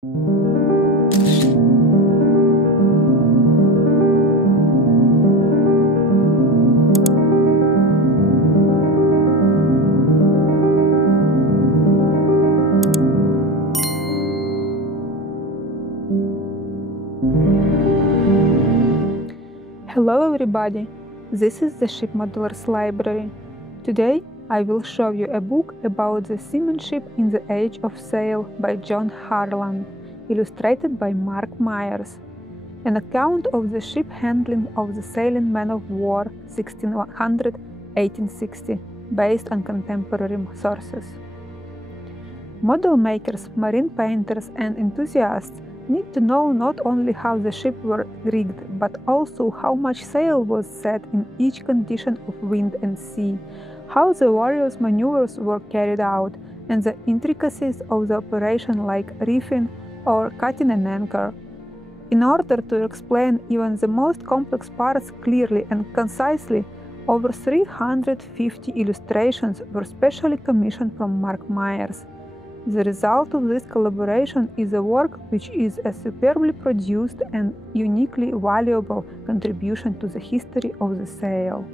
Hello everybody, this is the Ship Modelers Library. Today I will show you a book about the seamanship in the Age of Sail by John Harland, illustrated by Mark Myers. An account of the ship handling of the sailing man of war 1600-1860, based on contemporary sources. Model makers, marine painters and enthusiasts need to know not only how the ship were rigged, but also how much sail was set in each condition of wind and sea, how the various maneuvers were carried out, and the intricacies of the operation like reefing or cutting an anchor. In order to explain even the most complex parts clearly and concisely, over 350 illustrations were specially commissioned from Mark Myers. The result of this collaboration is a work which is a superbly produced and uniquely valuable contribution to the history of the sail.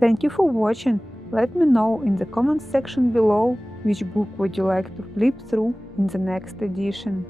Thank you for watching. Let me know in the comments section below which book would you like to flip through in the next edition.